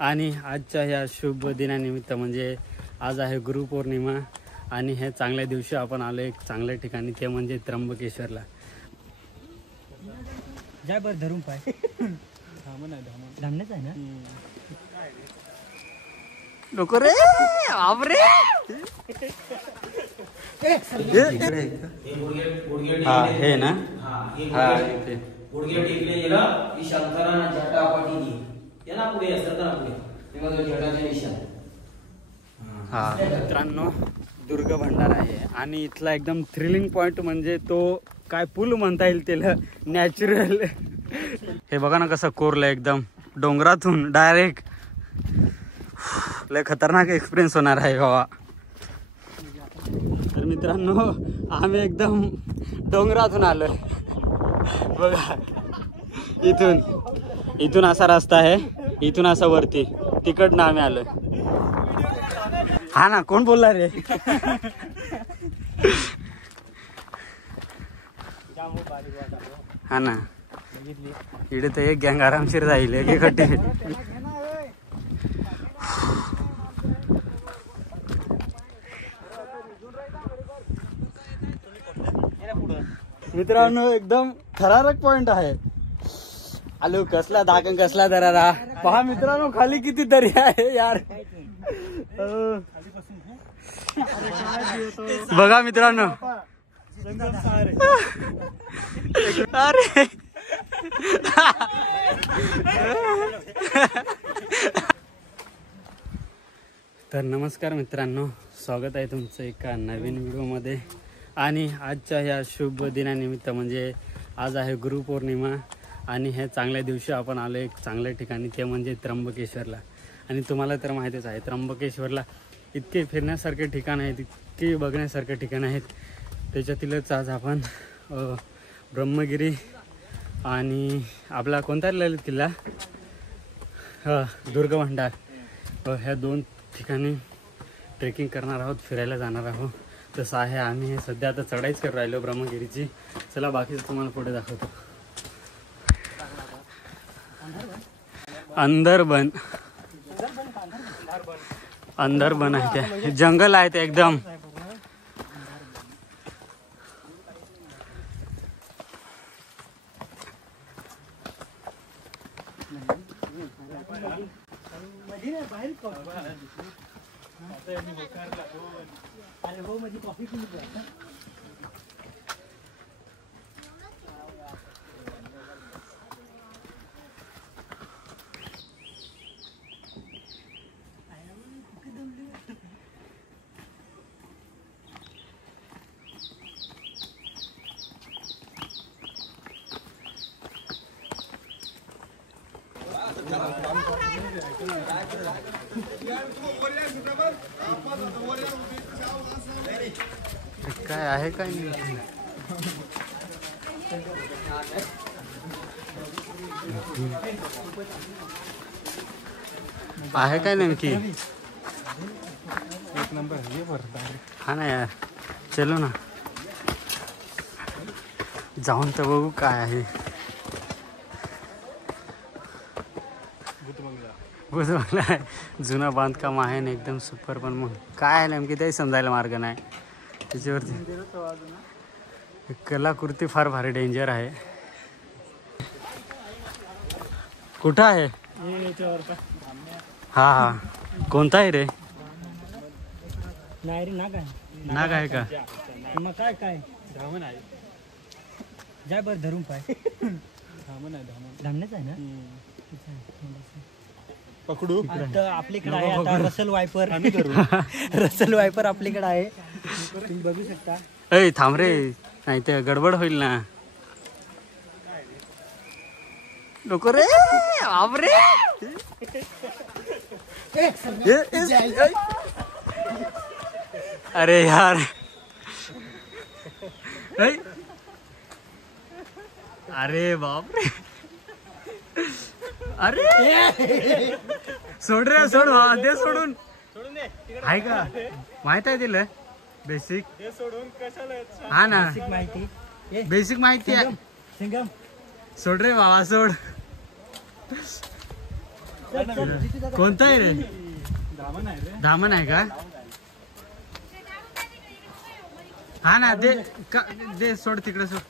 आणि आजच्या ह्या शुभ दिनानिमित्त म्हणजे आज आहे गुरुपौर्णिमा आणि हे चांगल्या दिवशी आपण आलो एक चांगल्या ठिकाणी, ते म्हणजे त्र्यंबकेश्वरला. जाय बर धरून पाय धामणेच आहे ना. नको रे बापरे. हा हे ना. हा इथे गुडघे टेकले गेला की शंकरांना जटा पाठीनी त्याला पुढे असतात ना पुढे तेव्हा तो जटाचे निशाण. हा मित्रांनो, दुर्ग भंडारा आहे आणि इथला एकदम थ्रिलिंग पॉइंट म्हणजे तो काय पूल म्हणता येईल त्याला, नॅचरल. हे बघा ना कसं कोरलं एकदम डोंगरातून डायरेक्ट. लय खतरनाक एक्सपिरियन्स होणार आहे बाबा. तर मित्रांनो, आम्ही एकदम डोंगरातून आलोय बघा. इथून असा रस्ता आहे, इथून असा वरती, तिकडनं आम्ही आलोय. हा ना, कोण बोलला रे. हा ना, इकडे तर एक गँग आरामशीर जाईल एक एकटी. मित्रांनो, एकदम थरारक पॉइंट आहे. आलो कसला दाखन कसला दरारा. पहा मित्रांनो, खाली किती दरी आहे यार. बघा मित्रांनो, अरे तर नमस्कार मित्रांनो, स्वागत आहे तुमचं एका नवीन व्हिडिओमध्ये. आणि आजच्या ह्या शुभ दिनानिमित्त म्हणजे आज आहे गुरुपौर्णिमा आणि हे चांगल्या दिवशी आपण आलो एक चांगल्या ठिकाणी, ते म्हणजे त्र्यंबकेश्वरला. आणि तुम्हाला तर माहितीच आहे, त्र्यंबकेश्वरला इतके फिरण्यासारखे ठिकाण आहेत, इतके बघण्यासारखे ठिकाण आहेत. त्याच्यातीलच आज आपण ब्रह्मगिरी आणि आपला कोणता ललित किल्ला, दुर्ग भंडार, ह्या दोन ठिकाणी ट्रेकिंग करणार आहोत, फिरायला जाणार आहोत. तसं आहे, आम्ही सध्या आता चढाईच कर राहिलो ब्रह्मगिरीची. चला बाकीचं तुम्हाला पुढे दाखवतो. अंदरबन आहे, ते जंगल आहे ते एकदम. काय आहे काय नाही आहे काय नेमकी. एक नंबर हा ना यार, चलो ना जाऊन तर बघू काय आहे. भूत बंगला आहे, जुना बांधकाम आहे ना एकदम सुपर. पण मग काय आहे नेमकी ते समजायला मार्ग नाही. त्याच्यावरती कलाकृती फार भारी डेंजर आहे. कुठं आहे. हा हा, कोणता आहे रे. नाही रे, नाग आहे. नाग आहे का. मग काय काय धामण आहे. जाय बर धरून पाय धामण आहे. धामणेच आहे ना. पकडू आता आपल्याकडे आहे. आता रसल वायपर रसल वायपर आपल्याकडे आहे, तुम्ही बघू शकता. ए थांब रे, नाही ते गडबड होईल ना. नको रे बापरे. अरे यार, अरे बापरे. अरे सोड रे, सोड दे, सोडून आहे का माहित आहे तिला बेसिक. हा ना, बेसिक माहिती आहे. सोड रे बाबा, सोड. कोणता आहे रे? धामण आहे का? हा ना, दे सोड तिकडे सोड.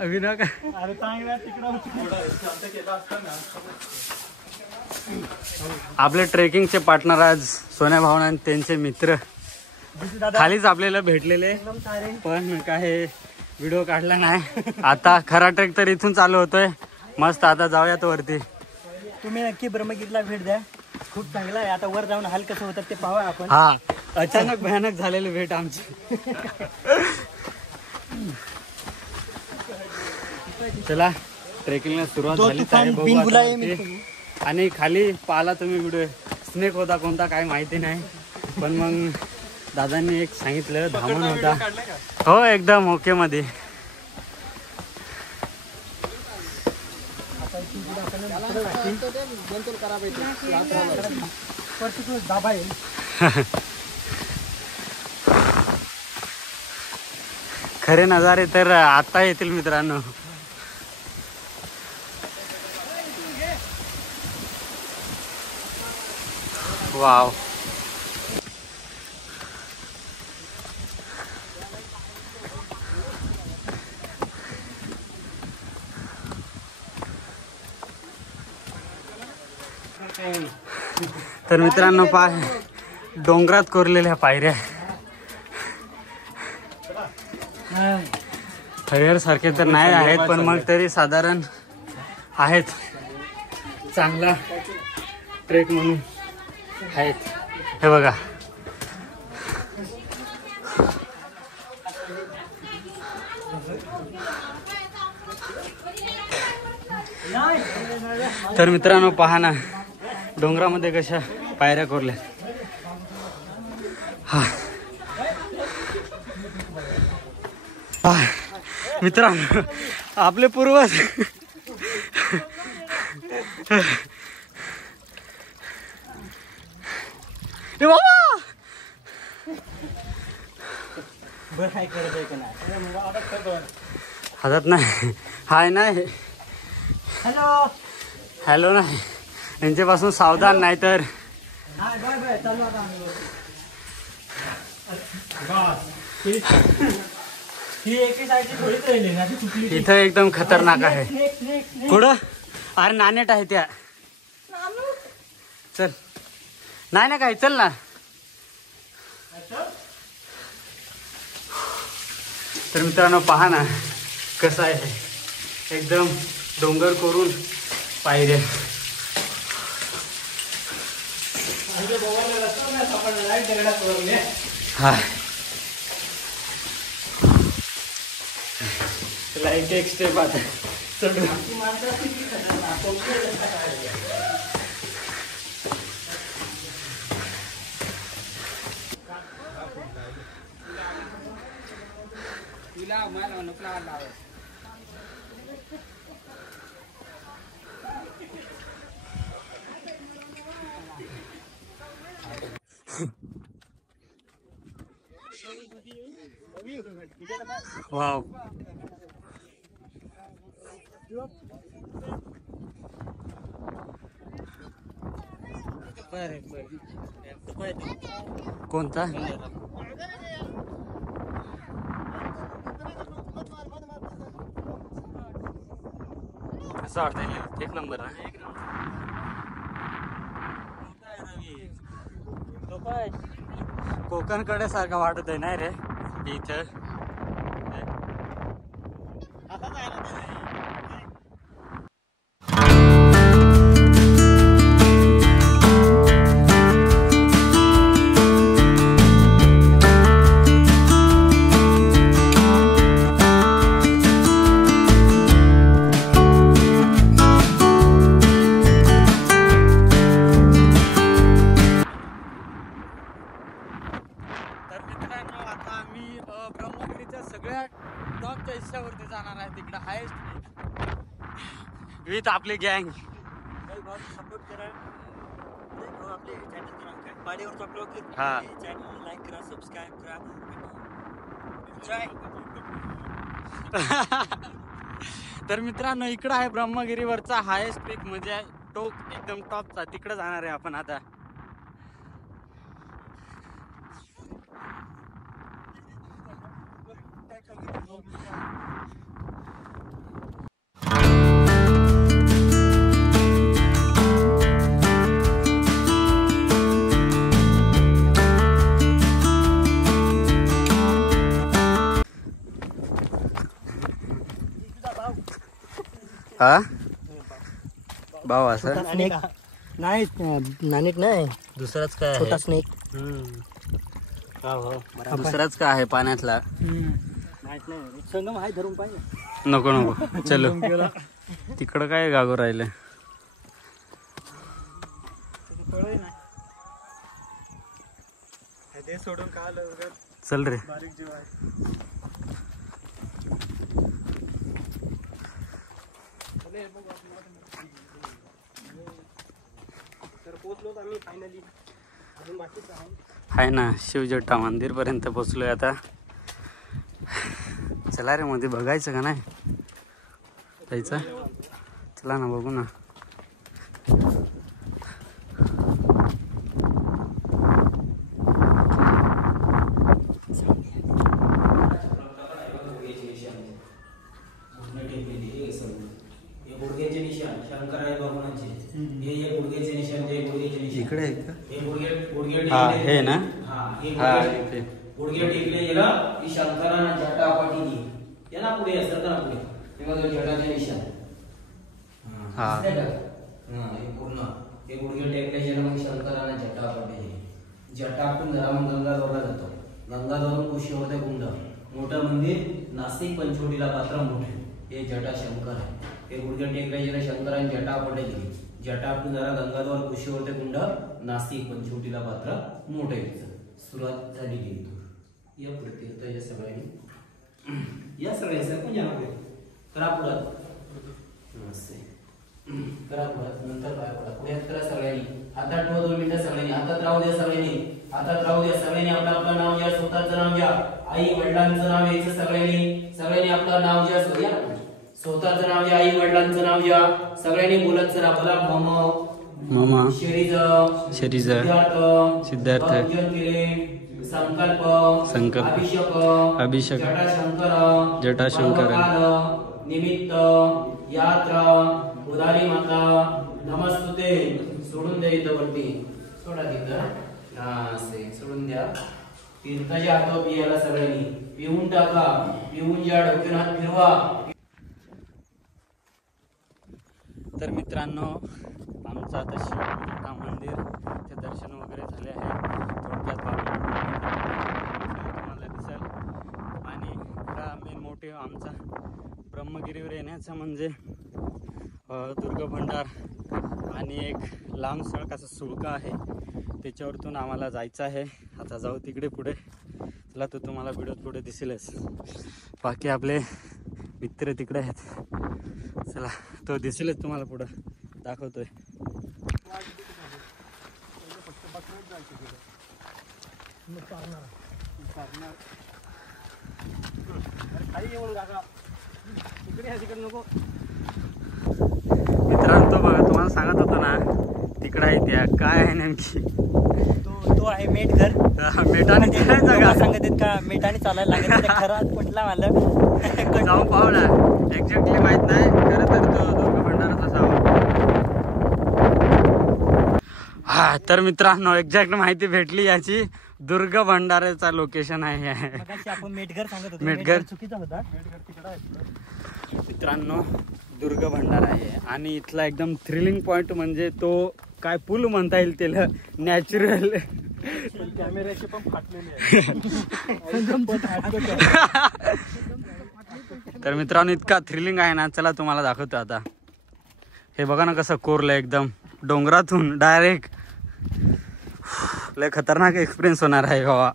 अभिनव का? आपले ट्रेकिंगचे पार्टनर आज सोन्या भावना आणि त्यांचे मित्र खालीच आपल्याला भेटलेले, पण काय व्हिडिओ काढला नाही. आता खरा ट्रेक तर इथून चालू होतोय मस्त. आता जाऊयात वरती. तुम्ही नक्की ब्रह्मगिरीला भेट द्या, खूप चांगला आहे. आता वर जाऊन हाल कसं होतात ते पाहूया आपण. हा, अचानक भयानक झालेली भेट आमची. चला, ट्रेकिंगला सुरुवात झाली आहे. बघू आता वरती. आणि खाली पाहिला तुम्ही व्हिडिओ, स्नेक होता कोणता काय माहिती नाही, पण मग दादांनी एक सांगितलं धामण होता. हो, एकदम ओके मध्ये. खरे नजारे तर आता येतील मित्रांनो. वाव. तर मित्रांनो डोंगरात कोरलेल्या पायऱ्या हरिहर सारखे तर नाही आहेत, पण मग तरी साधारण आहेत. चांगला ट्रेक म्हणून आहेत. हे बघा, तर मित्रांनो पहा ना डोंगरामध्ये कशा पायऱ्या कोरल्या. हा मित्रांनो, आपले पूर्वज हातात नाही, हाय नाही, हॅलो नाही, यांच्यापासून सावधान, नाही तर इथं एकदम खतरनाक आहे. पुढं अरे नानेट आहे त्या. चल, नाही ना काय, चल ना. तर मित्रांनो पहा ना कसं आहे, एकदम डोंगर कोरून पायऱ्या. हा, लाईक एक स्टेप आता चढू. वाव. कोणता? असं वाटतं एक नंबर आहे. कोकणकडे सारखं वाटत आहे नाही रे इथं. ब्रह्मगिरीच्या सगळ्या टॉपच्या हिस्सावरती जाणार आहे. तिकडे हायस्ट विथ आपली गँग. सपोर्ट करा, आपले चॅनल पाडीवरचा ब्लॉग चॅनल लाईक करा, सबस्क्राईब करा. तर मित्रांनो इकडं आहे ब्रह्मगिरीवरचा हायेस्ट पीक म्हणजे टोक एकदम टॉपचा, तिकडे जाणार आहे आपण आता. हा भाव असं स्नेक नाही, नाणीट नाही, दुसराच काय छोटा आहे? स्नेक. दुसराच काय आहे पाण्यातला? संगम आहे, धरून पाहिजे. नको नको चलो. तिकडं काय गागो राहिले. सोडून का चल रे. बारीक जीव आहे. तर पोहोचलो आम्ही फायनली. अजून बाकीच आहे ना शिवजटा मंदिर पर्यंत पोहोचलोय आता. चला रे मध्ये बघायचं का नाही जायचं? चला ना बघू ना. इकडे आहे का? हा हे ना. हा इथे गुडघे टेकले गेलं की शंकरानं जटा आपटी दी. या ना पुढे असं ना पुढे तेव्हा तो जटाचे निशाण. हा हे पूर्ण हे गुडघे टेकले गेलं मग शंकरानं जटा आपटी दी. जटा आपटून जरा मग गंगाधरला जातो. गंगाधरून कुशी होते कुंड. मोठं मंदिर नाशिक पंचवटीला पात्र मोठे. हे जटा शंकर आहे. हे गुडघे टेकले गेलं शंकरानं जटा आपटी दिली. जटा आपटून जरा गंगाधर कुशी होते कुंड. नाशिक पंचवटीला पात्र मोठे. सुरुवात झालेली या पुढे तीर्थाच्या सगळ्यांनी या सगळ्या सरपंच या पुढे करा पुढे करा पुढे नंतर पाय पडा पुढे करा सगळ्यांनी. हातात ठेवा 2 मिनिटं सगळ्यांनी. हातात राहू द्या सगळ्यांनी. हातात राहू द्या सगळ्यांनी. आपलं आपलं नाव घ्या. स्वतःचं नाव घ्या. आई वडिलांचं नाव घ्यायचं सगळ्यांनी. सगळ्यांनी आपलं नाव घ्या. स्वतःचं नाव घ्या. आई वडिलांचं नाव घ्या. सगळ्यांनी बोलत चला. बोला मामा शरीज सिद्धार्थ संकल्प अभिषेक जटाशंकर निमित्त यात्रा उदारी माता नमस्तुते. सोडून द्या इथं वरती. सोडा तिथं. असे सोडून द्या. तीर्थाच्या हातावर पियाला सगळ्यांनी पिऊन टाका. पिऊन ज्या डोक्यानं हात फिरवा. तर मित्रांनो आमचं आता शिवजटा मंदिर ते दर्शन वगैरे झाले आहे. थोडक्यात तुम्हाला दिसेल. आणि हा मेन मोटिव्ह आमचा ब्रह्मगिरीवर येण्याचा म्हणजे दुर्ग भंडार आणि एक लांब सडक असं सुळका आहे त्याच्यावरतून आम्हाला जायचं आहे. आता जाऊ तिकडे पुढे. चला तो तुम्हाला व्हिडिओत पुढे दिसेलच. बाकी आपले मित्र तिकडे आहेत. चला तो दिसेलच तुम्हाला पुढं दाखवतोय. मित्रांनो तो बघा तुम्हाला सांगत होतो ना तिकडे आहे त्या काय आहे नेमकी तो आहे मेटघर. मेटाने जागा सांगत आहेत का मेटाने चालायला लागेल. खरं पटला मला. जाऊन पाहू ना. एक्झॅक्टली माहित नाही खरं तर तो दुर्ग भंडाराचा असावा. हा तर मित्रांनो एक्झॅक्ट माहिती भेटली याची. दुर्ग भंडाराचा लोकेशन आहे. आपण मेटघर सांगत होतो. मेटघर चुकीचा होता. मित्रांनो दुर्ग भंडारा आहे आणि इथला एकदम थ्रिलिंग पॉइंट म्हणजे तो काय पूल म्हणता येईल त्याला नॅचरल. कॅमेऱ्याचे पण फाटलेले तर मित्रांनो इतका थ्रिलिंग आहे ना. चला तुम्हाला दाखवतो आता. हे बघा ना कसं कोरलं एकदम डोंगरातून डायरेक्ट. लय खतरनाक एक्सपिरियन्स होणार आहे बाबा.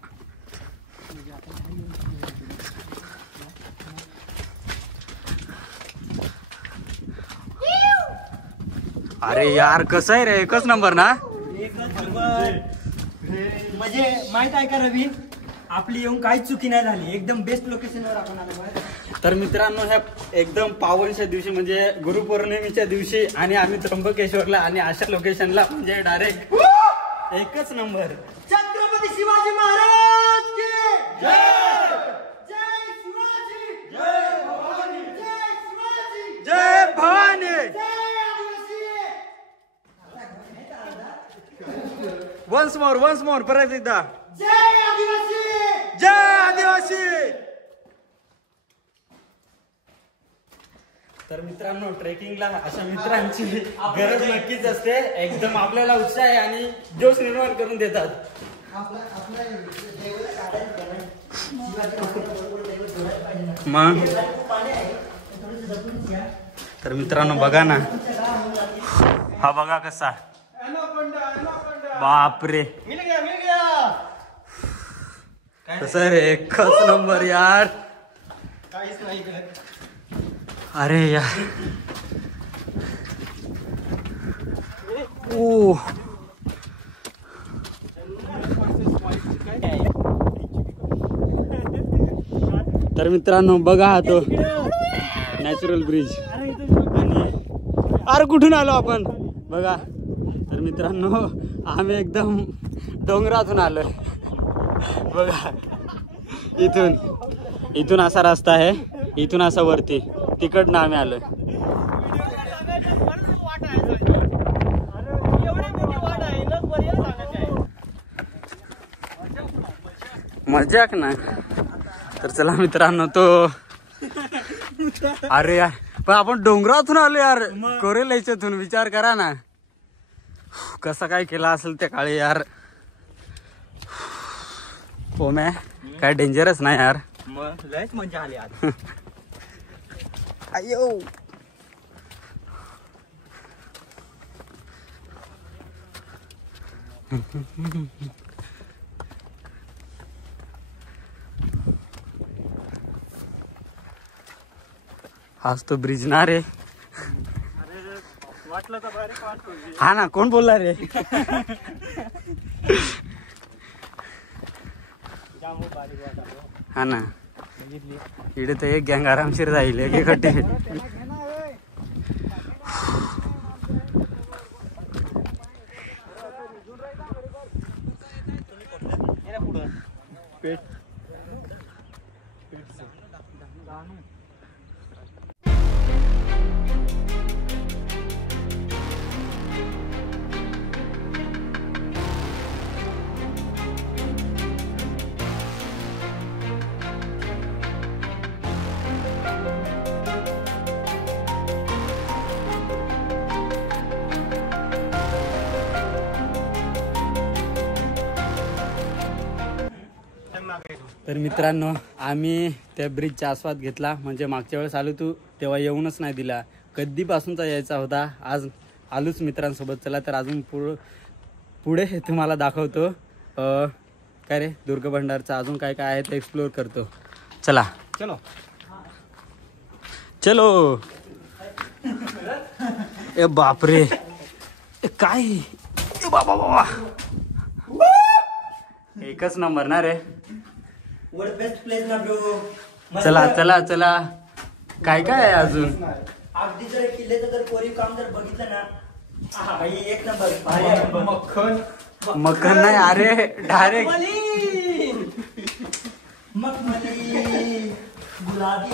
अरे यार कसं आहे रे. एकच नंबर ना. म्हणजे माहित आहे का रवी आपली येऊन काहीच चुकी नाही झाली. एकदम बेस्ट लोकेशनवर आपण आलो. तर मित्रांनो ह्या एकदम पावनच्या दिवशी म्हणजे गुरुपौर्णिमेच्या दिवशी आणि आम्ही त्र्यंबकेश्वरला आणि अशा लोकेशनला म्हणजे डायरेक्ट एकच नंबर. छत्रपती शिवाजी महाराज की जय. जय शिवाजी. जय भवानी. जय शिवाजी. जय भवानी. जय आदिवासी. वन्स मोर परत एकदा. जय आदिवासी. जय आदिवासी. तर मित्रांनो ट्रेकिंगला अशा मित्रांची गरज नक्कीच असते. एकदम आपल्याला उत्साह आहे आणि जोश निर्माण करून देतात. मग तर मित्रांनो बघा ना, हा बघा कसा, बापरे कसं रे, एकच नंबर यार. काहीच नाही. अरे यार ओ तर मित्रांनो बघा हा तो नॅचरल ब्रिज. आणि अरे कुठून आलो आपण बघा. तर मित्रांनो आम्ही एकदम डोंगरातून आलोय बघा. इथून असा रस्ता आहे, इथून असा वरती, तिकडनं आम्ही आलोय. मजाक ना. तर चला मित्रांनो तो अरे यार पण आपण डोंगरातून आलो यार, कोरेल याच्यातून. विचार करा ना कसा काय केला असेल त्या काळी यार. हो मॅ काय डेंजरस नाही यार. मग लयच मजा आली आज. अयो हाच तो ब्रिज ना रे. वाटलं तर डायरेक्ट वाटतो. हा ना, कोण बोलला रे. हा ना, इकडे तर एक गँग आरामशीर जाईल एक खट्टी. तर मित्रांनो आम्ही त्या ब्रिजचा आस्वाद घेतला. म्हणजे मागच्या वेळेस आलो तू तेव्हा येऊनच नाही दिला. कधीपासूनचा यायचा होता, आज आलोच मित्रांसोबत. चला तर अजून पुढे हे तुम्हाला दाखवतो. काय रे दुर्ग भंडारचं अजून काय काय आहे ते एक्सप्लोअर करतो. चला चलो चलो. ए बापरे, काय ए बाबा बाबा, एकच नंबर ना रे. वर्ल्ड बेस्ट प्लेस ना ब्रो. चला चला चला, काय काय आहे अजून. अगदी जर किल्ल्याचं जर कोरीव काम जर बघितलं ना, भाई एक नंबर. मक्खन नाही अरे, डायरेक्ट मखमली गुलाबी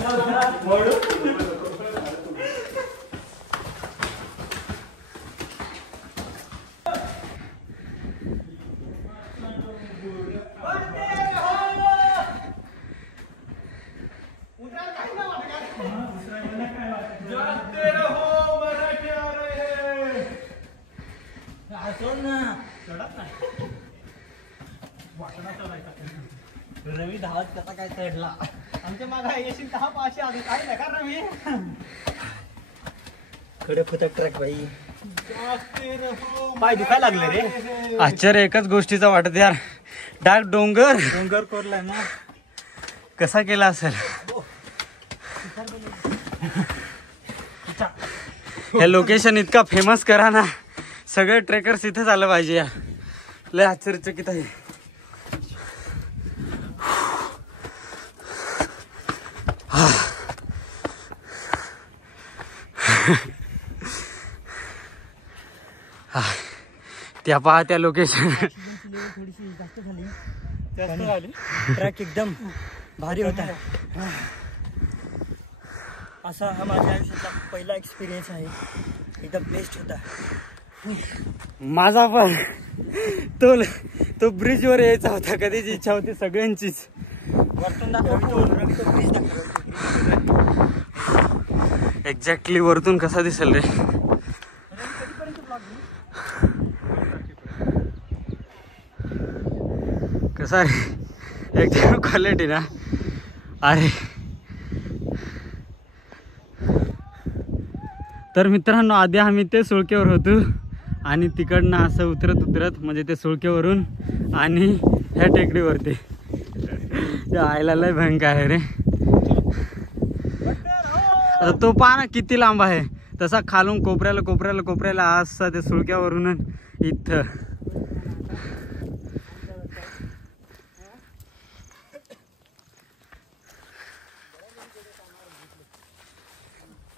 रवी धावत कसा काय चढला. आमच्या मागा येशील 10 पाचशे आधी काय नाही का रवी. कडक होता ट्रॅक भाई, पाय दुखायला लागले रे. आश्चर्य एकच गोष्टीचा वाटत यार, डार्क डोंगर डोंगर कोरलाय ना, कसा केला असेल. हे लोकेशन इतका फेमस करा ना, सगळे ट्रेकर्स इथेच आलं पाहिजे यार. लय आश्चर्यचकित आहे. त्या पहा त्या लोकेशन थोडीशी जास्त झाली. ट्रॅक एकदम भारी होता. असा हा माझ्या आयुष्यातला पहिला एक्सपिरियन्स आहे. एकदम बेस्ट होता. माझा पण तो ब्रिज वर यायचा होता. कधीची इच्छा होती सगळ्यांचीच. वरतून दाखवावी तो ब्रिज दाखवावी. एक्झॅक्टली वरतून कसा दिसेल रे. कसा रे एकदम क्वालिटी ना. अरे तर मित्रांनो आधी आम्ही ते सुळकेवर होतो आणि तिकडनं असं उतरत म्हणजे ते सुळकेवरून आणि ह्या टेकडीवरती आयला लय भयंकर आहे रे. आता तो पहा ना किती लांब आहे. तसा खालून कोपऱ्याला असा ते सुळक्यावरून इथं.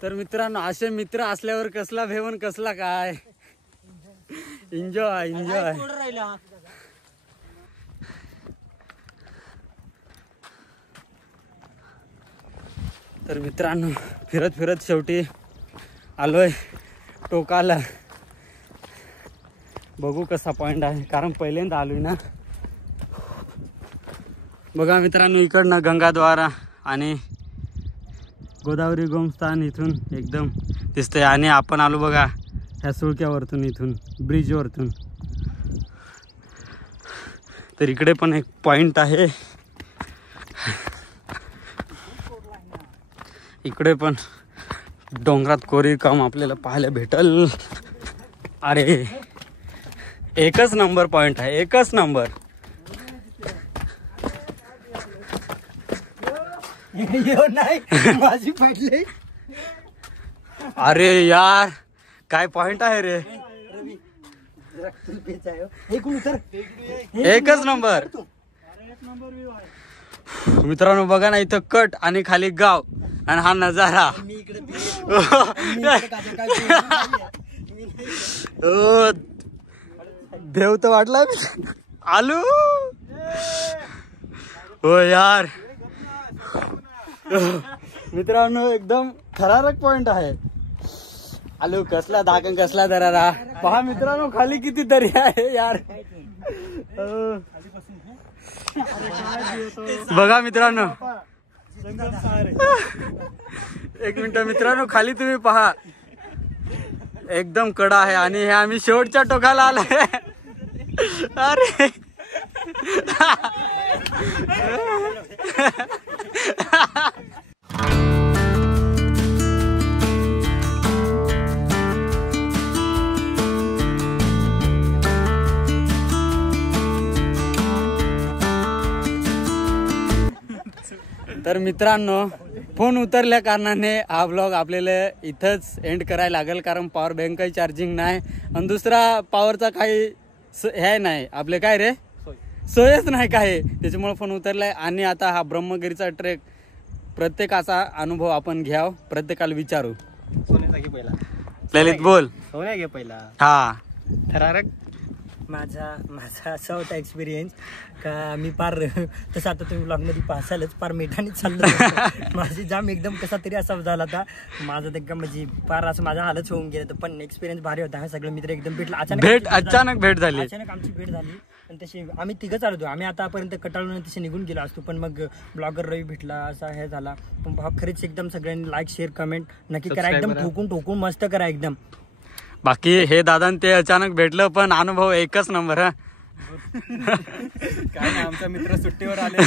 तर मित्रांनो असे मित्र असल्यावर कसला भेवन कसला काय. एन्जॉय. तर मित्रांनो फिरत शेवटी आलोय टोकाला. बघू कसा पॉइंट आहे कारण पहिल्यांदा आलोय ना. बघा मित्रांनो इकडनं गंगाद्वारा आणि गोदावरी गोमस्थान इथून एकदम दिसतंय. आणि आपण आलो बघा ह्या सुळक्यावरतून इथून ब्रिजवरतून. तर इकडे पण एक पॉइंट आहे. इकडे पण डोंगरात कोरीवकाम आपल्याला पाहायला भेटल. अरे एकच नंबर पॉइंट आहे. एकच नंबर. माझी पडले. अरे यार काय पॉइंट आहे रे. एकच नंबर. मित्रांनो बघा ना इथं कट आणि खाली गाव आणि हा नजारा. देव तर वाटला आलू. हो यार मित्रांनो एकदम थरारक पॉइंट आहे. आलू कसला दाखन कसला दरारा. पहा मित्रांनो खाली किती दरी आहे यार. बघा मित्रांनो एक मिनिट मित्रांनो खाली तुम्ही पहा एकदम कडा आहे आणि हे आम्ही शेवटच्या टोकाला आलोय. अरे तर मित्रांनो फोन उतरल्या कारणाने हा ब्लॉग आपल्याला इथंच एंड करायला लागेल कारण पॉवर बँक काही चार्जिंग नाही आणि दुसरा पॉवरचा काही हे नाही आपले काय रे सोयच नाही काय. त्याच्यामुळे फोन उतरलाय. आणि आता हा ब्रह्मगिरीचा ट्रेक प्रत्येकाचा अनुभव आपण घ्याव. प्रत्येकाला विचारू. सोन्याचा घे पहिला. ललित बोल. सोन्या घे पहिला. हा थरारक. माझा असा होता एक्सपिरियन्स का मी पार तसं आता तुम्ही ब्लॉगमध्ये पाहसालच पार मिठाने चाललं. माझी जाम एकदम कसा तरी असा झाला होता. माझा तर म्हणजे पार असं माझा हालच होऊन गेलं. पण एक्सपिरियन्स भारी होता. हा सगळं मित्र एकदम भेटला. अचानक भेट झाली. अचानक आमची भेट झाली. पण तशी आम्ही तिघं चालतो. आम्ही आतापर्यंत कटाळून तसे निघून गेलो असतो पण मग ब्लॉगर रवी भेटला असा हे झाला. पण भाव खरीच एकदम सगळ्यांनी लाईक शेअर कमेंट नक्की करा. एकदम ठोकून मस्त करा एकदम. बाकी हे दादा ते अचानक भेटलं पण अनुभव एकच नंबर. हा काय आमचा मित्र सुट्टीवर आले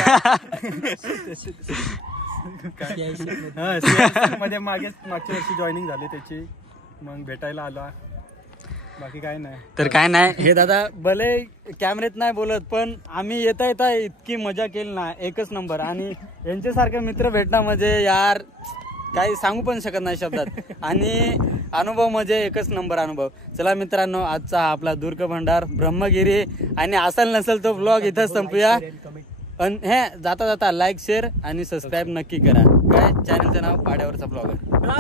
मध्ये मागच्या वर्षी जॉईनिंग झाली त्याची मग भेटायला आला. बाकी काय नाही. तर काय नाही हे दादा भले कॅमेऱ्यात नाही बोलत पण आम्ही येता इतकी मजा केली ना एकच नंबर. आणि यांच्यासारखे मित्र भेटणं म्हणजे यार काही सांगू पण शकत नाही शब्दात. आणि अनुभव म्हणजे एकच नंबर अनुभव. चला मित्रांनो आजचा आपला दुर्ग भंडार ब्रह्मगिरी आणि असेल नसेल तो ब्लॉग इथं संपूया. हे जाता लाईक शेअर आणि सबस्क्राईब नक्की करा. काय चॅनलचं नाव पाड्यावरचा ब्लॉगर.